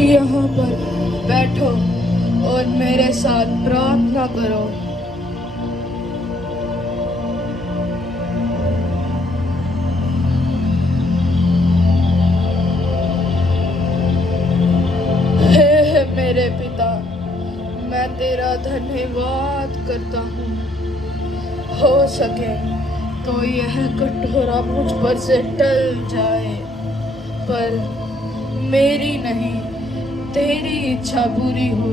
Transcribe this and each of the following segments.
यहाँ पर बैठो और मेरे साथ प्रार्थना करो। हे मेरे पिता, मैं तेरा धन्यवाद करता हूँ। हो सके तो यह कटोरा मुझ पर से टल जाए, पर मेरी नहीं तेरी इच्छा पूरी हो।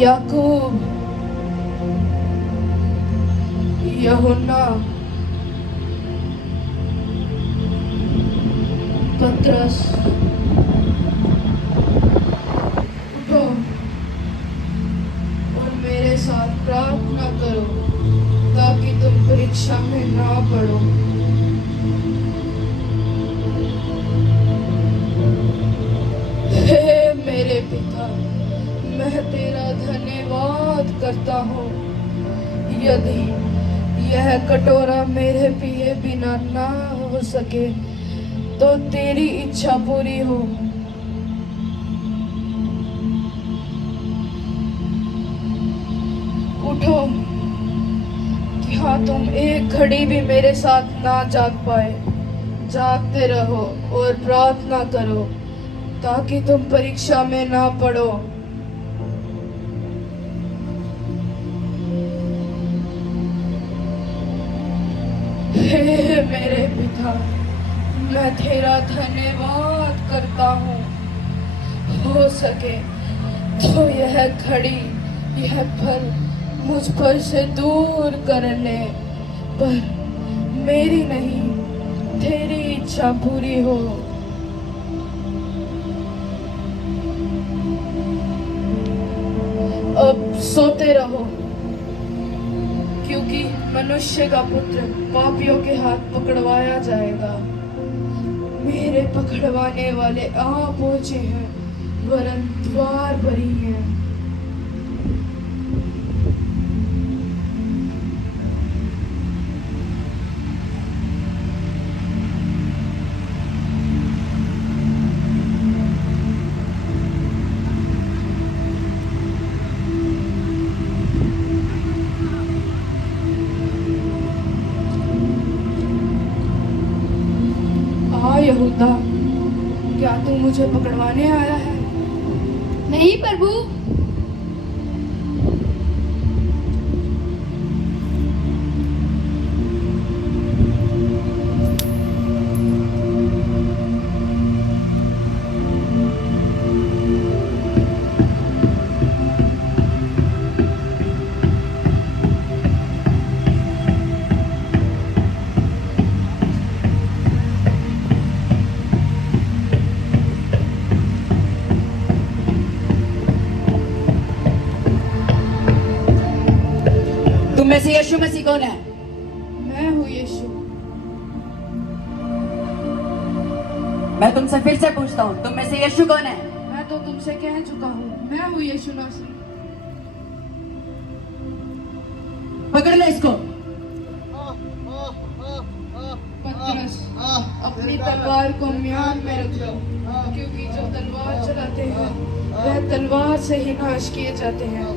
याकूब, यूहन्ना, पतरस, उठो और मेरे साथ प्रार्थना करो ताकि तुम परीक्षा में ना पड़ो। हे मेरे पिता, मैं तेरा धन्यवाद करता हूँ। यदि यह कटोरा मेरे पिए बिना ना हो सके तो तेरी इच्छा पूरी हो। उठो, क्या तुम एक घड़ी भी मेरे साथ ना जाग पाए? जागते रहो और प्रार्थना करो ताकि तुम परीक्षा में ना पड़ो। हे मेरे पिता, मैं तेरा धन्यवाद करता हूँ। हो सके तो यह घड़ी, यह पल मुझ पर से दूर कर ले, पर मेरी नहीं तेरी इच्छा पूरी हो। अब सोते रहो, क्योंकि मनुष्य का पुत्र पापियों के हाथ पकड़वाया जाएगा। मेरे पकड़वाने वाले आ पहुंचे हैं, वरन द्वार पर ही हैं। यहूदा, क्या तू मुझे पकड़वाने आया है? नहीं प्रभु। तुम में से यीशु मसीह कौन है? मैं हूँ यीशु। मैं तुमसे फिर से पूछता हूँ, तुम में से यीशु कौन है? मैं तो तुमसे कह चुका हूँ, मैं हूँ यीशु नासरी। पकड़ लो इसको। पतरस, अपनी तलवार को म्यान में रखो, क्योंकि जो तलवार चलाते हैं वह तलवार से ही नाश किए जाते हैं।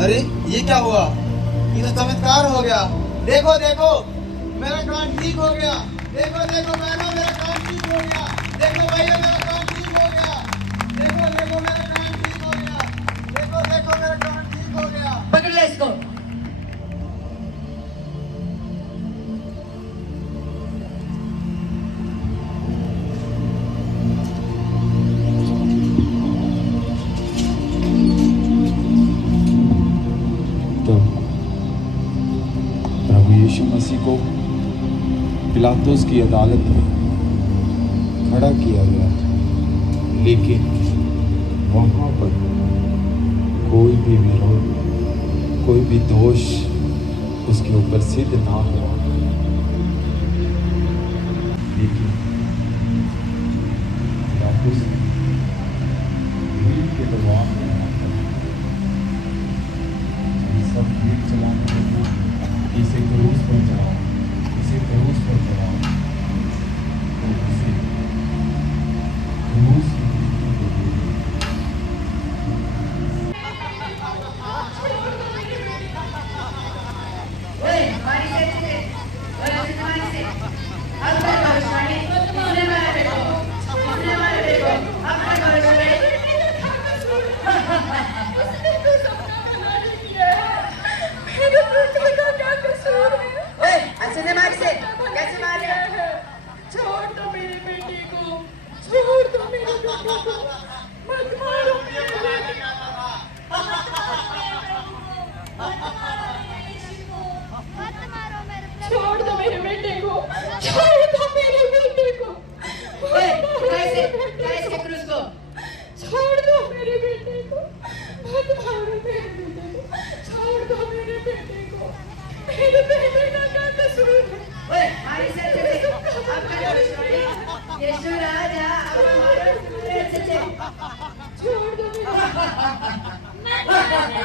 अरे ये क्या हुआ? ये तो चमत्कार हो गया। देखो देखो, मेरा कान ठीक हो गया। देखो देखो बहनों, मेरा कान ठीक हो गया। देखो भैया, मेरा कान ठीक हो गया। देखो देखो, मेरा कान ठीक हो गया। देखो देखो, मेरा कान ठीक हो गया। पकड़ लो इसको। प्रभु यीशु मसीह को पिलातुस की अदालत में खड़ा किया गया था, लेकिन वहाँ पर कोई भी विरोध, कोई भी दोष उसके ऊपर सिद्ध ना हुआ। लेकिन पिलातुस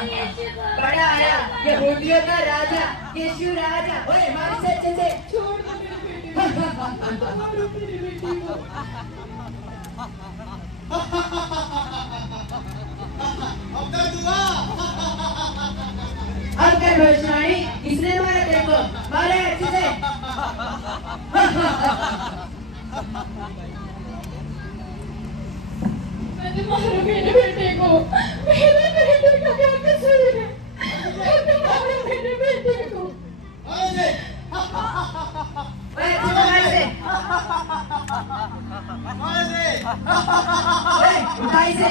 बड़ा आया यहूदियों का राजा, यीशु राजा। ओए मार से अच्छे से। छोड़ दो मेरी बेटी को, मारो मेरी बेटी को। अब दर्द हुआ। अब कर भविष्यवाणी, किसने मारा तेरे को? मारे अच्छे से। मत मारो मेरे बेटे को, मेरे बेटे का क्या कसूर है? मत मारो मेरे बेटे को। अरे ओए अच्छे से मार से। अरे ओए उठा इसे।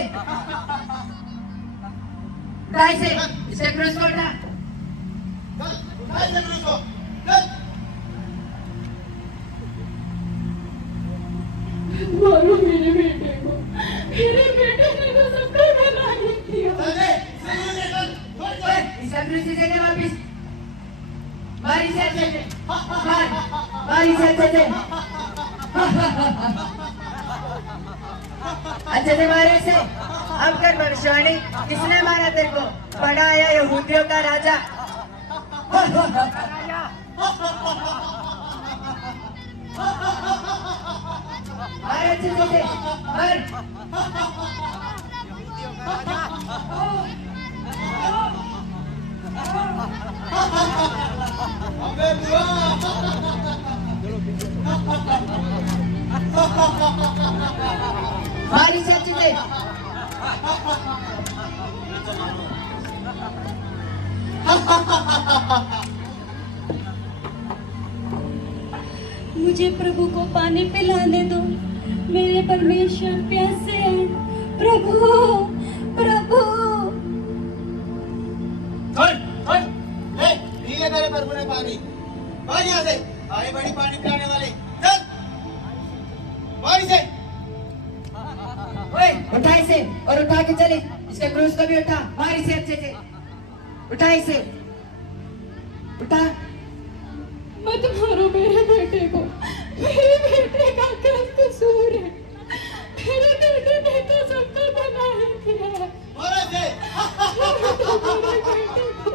उठा इसे। इसके क्रूस को उठा। चल उठा इसे क्रूस को। चल मारो मेरे बेटे को, मेरे बेटे ने तो सबका भला ही किया। अरे सुनो ये चल छोड़ ओए चल। इसका क्रूस इसे दे वापिस। मार इसे अच्छे से। मार इसे अच्छे से। अच्छे से मारे इसे। अब कर भविष्यवाणी, किसने मारा तेरे को? बड़ा आया यहूदियों का राजा। मार अच्छे से। मार। अब दर्द हुआ। मार इसे अच्छे से। मुझे प्रभु को पानी पिलाने दो, मेरे परमेश्वर प्यासे हैं। प्रभु प्रभु। छोड़ छोड़। ले पी ले मेरे प्रभु ने पानी। भाग यहाँ से। आई बड़ी पानी पिलाने वाली। चल पानी से। ओए उठा इसे और उठा के चले। इसके क्रूस को भी उठा। मार इसे अच्छे से। उठा इसे। उठा। मत मारो मेरे बेटे को, मेरे बेटे का क्या कसूर है? मेरे बेटे ने तो सबका भला ही किया है। मारो इसे। मेरे बेटे को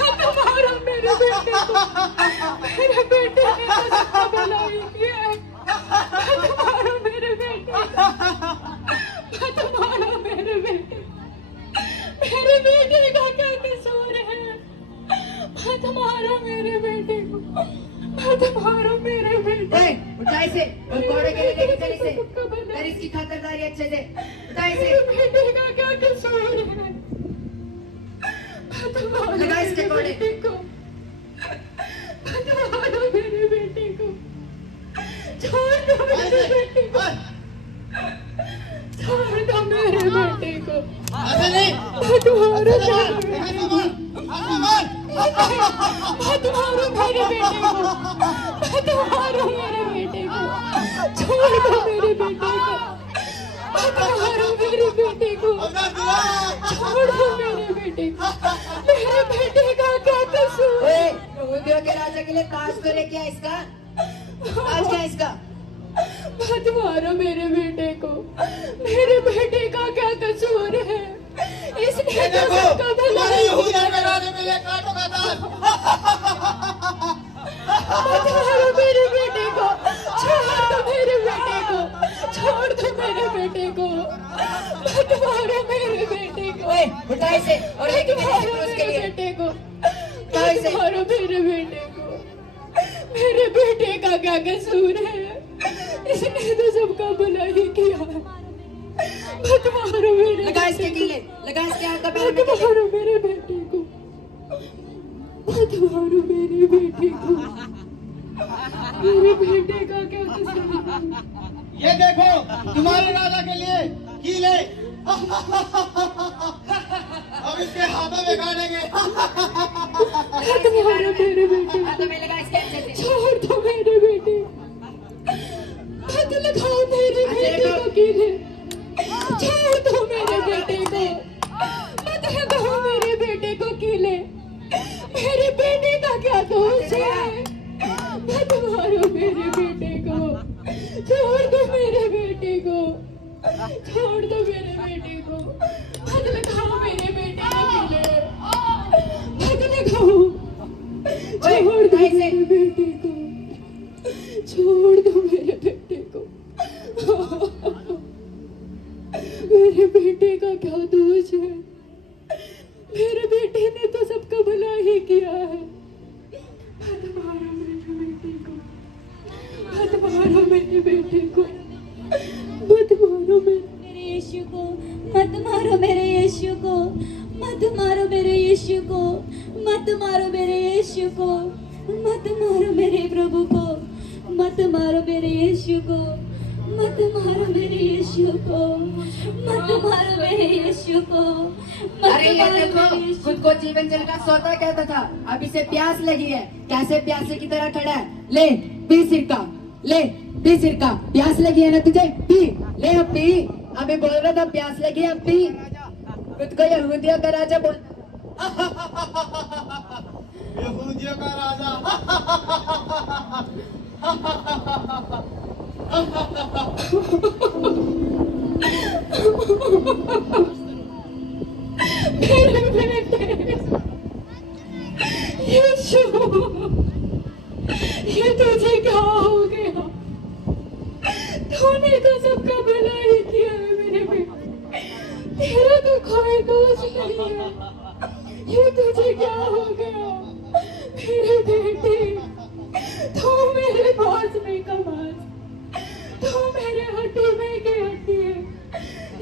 मत मारो मेरे बेटे को, मेरे बेटे ने तो सबका भला ही किया है। मत मारो मेरे बेटे को, मत मारो मेरे बेटे को, मेरे बेटे का क्या कसूर है? मत मारो मेरे बेटे को, मत मारो मेरे बेटे ओए उठा इसे और घोड़े के लिए लेके चल इसे। कर इसकी खातिरदारी अच्छे से। उठा इसे। मेरे बेटे का क्या कसूर है? मत मारो लगा इसके मेरे घोड़े। बेटे को, मत मारो मेरे बेटे को, छोड़ दो मेरे बेटे को, छोड़ दो मेरे बेटे को, ऐसे नहीं। मत मारो मेरे ऐसे बेटे को, मार। ऐसे मार। मत मारो मेरे बेटे को, मत मारो मेरे बेटे को, छोड़ दो मेरे बेटे को, मत मारो मेरे बेटे को, अब दर्द हुआ। छोड़ दो मेरे बेटे को, मेरे बेटे का क्या कसूर? ओए यहूदियों के राजा के लिए ताज को लेके आ इसका। ताज क्या है इसका? मत मारो मेरे बेटे को, मेरे बेटे का क्या कसूर है? इसने ये तो देखो सबका भला तुम्हारे ही यहूदियों किया के है। राजा के लिए कांटों का ताज। मत मारो मेरे बेटे को, छोड़ दो मेरे बेटे को, छोड़ दो मेरे बेटे को, मत मारो मेरे बेटे को, ओए उठा इसे और लेके मत चल मारो क्रूस के मेरे लिए। बेटे को, क्या मत इसे? मारो मेरे बेटे को, मेरे बेटे का क्या कसूर है? इसने तो सबका भला ही किया है। मत मारो मेरे लगा इसके बेटे कीले। लगा इसके हाथ का पैर मत में कीले। मारो मेरे बेटे को, मत मारो मेरे बेटे को, मेरे बेटे का क्या कसूर है? ये देखो तुम्हारे राजा के लिए कीले। अब इसके हाथों में गाड़ेंगे। मत मारो मेरे बेटे को, हाथों में लगा इसके अच्छे से। छोड़ दो मेरे बेटे को, मत लगाओ मेरे बेटे को कीले, छोड़ दो मेरे बेटे को, मत लगाओ मेरे बेटे को कीले, मेरे बेटे का क्या दोष है? मत मारो मेरे बेटे को, छोड़ दो मेरे बेटे को, छोड़ दो मेरे बेटे को, बदले खाओ मेरे बेटे के लिए, बदले खाओ, छोड़ दो मेरे बेटे को, छोड़ दो मेरे बेटे को। मेरे बेटे का क्या दोष है? मेरे बेटे ने तो सबका भला ही किया है। मत मारो मेरे बेटे को, मत मारो मेरे बेटे को, मत मारो मेरे यीशु को, मत मारो मेरे यीशु को, मत मारो मेरे यीशु को, मत मारो मेरे यीशु को, मत मारो मेरे प्रभु को, मत मारो मेरे यीशु को, मत मारो मेरे यीशु को, मत मारो मेरे यीशु को, मत अरे ये मारो देखो, मेरे यीशु खुद को जीवन जल का सौदा कहता था, अब इसे प्यास लगी है, कैसे प्यासे की तरह खड़ा है। ले पी सिरका, ले पी सिरका, प्यास लगी है ना तुझे, पी, ले अब पी। अभी बोल रहा था प्यास लगी है, अब पी। खुद को यहूदियों का राजा बोल। यहूदियों का राजा। मेरे बेटे यीशु, ये तुझे क्या हो गया? तूने तो सबका भला ही किया है मेरे बेटे, तेरा तो कोई दोष नहीं है। ये तुझे क्या हो गया मेरे बेटे? तू मेरे पास में कमाल, तू मेरे हड्डी में की हड्डी है।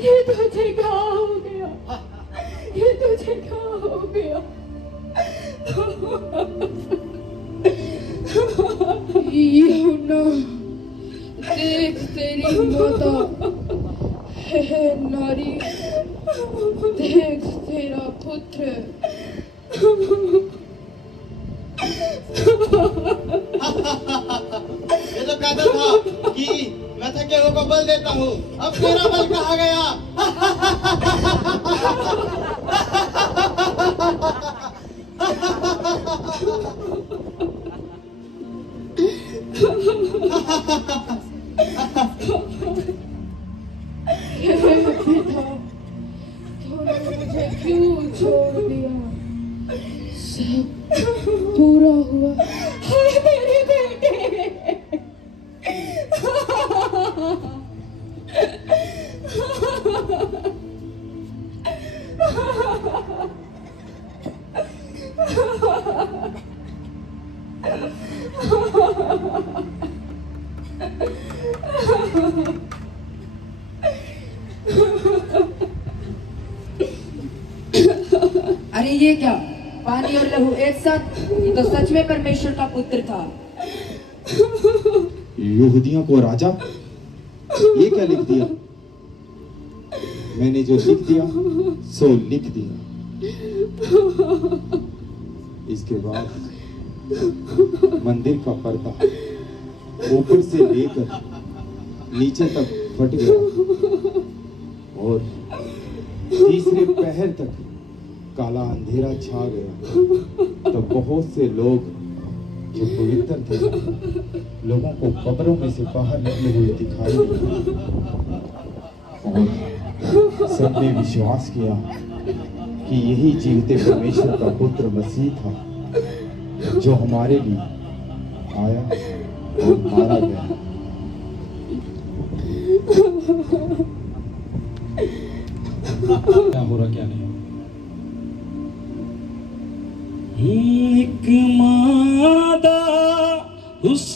ये तुझे क्या हो गया? ये तुझे क्या हो गया? यूहन्ना, देख तेरी माता है नारी, देख तेरा पुत्र। ये तो कहता था कि मैं थके हुए को बल देता हूँ, अब तेरा बल कहाँ गया? पिता, तूने मुझे क्यों छोड़ दिया? सब पूरा हुआ। हाय मेरे बेटे, अरे ये क्या, पानी और लहू एक साथ? ये तो सच में परमेश्वर का पुत्र था। यहूदियों को राजा, ये क्या लिख दिया? मैंने जो लिख दिया सो लिख दिया। इसके बाद मंदिर का पर्दा ऊपर से लेकर नीचे तक फट गया और तीसरे पहर तक काला अंधेरा छा गया। तो बहुत से लोग जो पवित्र थे लोगों को कब्रों में से बाहर निकले हुए दिखाई दिए और सबने विश्वास किया कि यही जीवते परमेश्वर का पुत्र मसीह था जो हमारे लिए आया और मारा गया। क्या हो रहा क्या नहीं? एक मादा उस